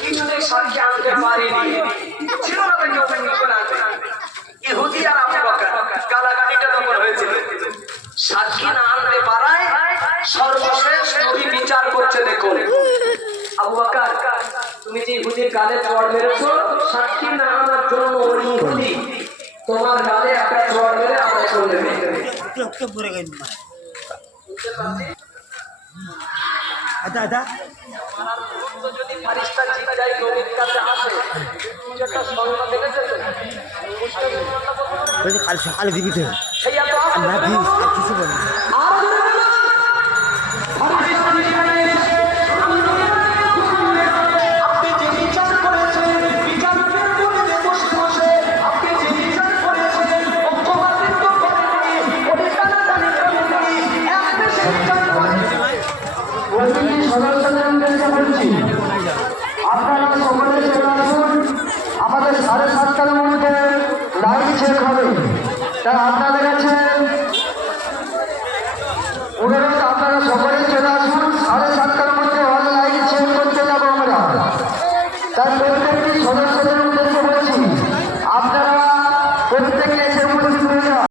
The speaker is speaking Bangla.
কিছুতেই সাক্ষী আনতে পারেনি, ছিল না তাকে অপেক্ষা করে আনতে। ইহুদি আর আবু বকর গালাগালিটা তখন হয়েছিল, সাক্ষী না আনতে পারায় সর্বশেষ নবী বিচার করছে। দেখুন আবু বকর, তুমি যে ইহুদির গালে চড় মেরেছো, সাক্ষী না আনার জন্য ওই ইহুদি তোমার গালে একটা চড় মেরে আদায় করে দেবে। যদি ফারিস্তা জিতে যায় নবীর কাছে আসে, যেটা সংবাদ দেবে কাল সকালে দিবি তো সেই এত না দিস আর কিছু বল না। আপনারা সকলে চলে আসুন, আমাদের 7:30টার মধ্যে লাইভ চেক হবে। তাই আপনাদের কাছে অনুরোধ, আপনারা সকলেই চলে আসুন, 7:30টার মধ্যে অনলাইন চেক করতে যাবো আমরা। তাই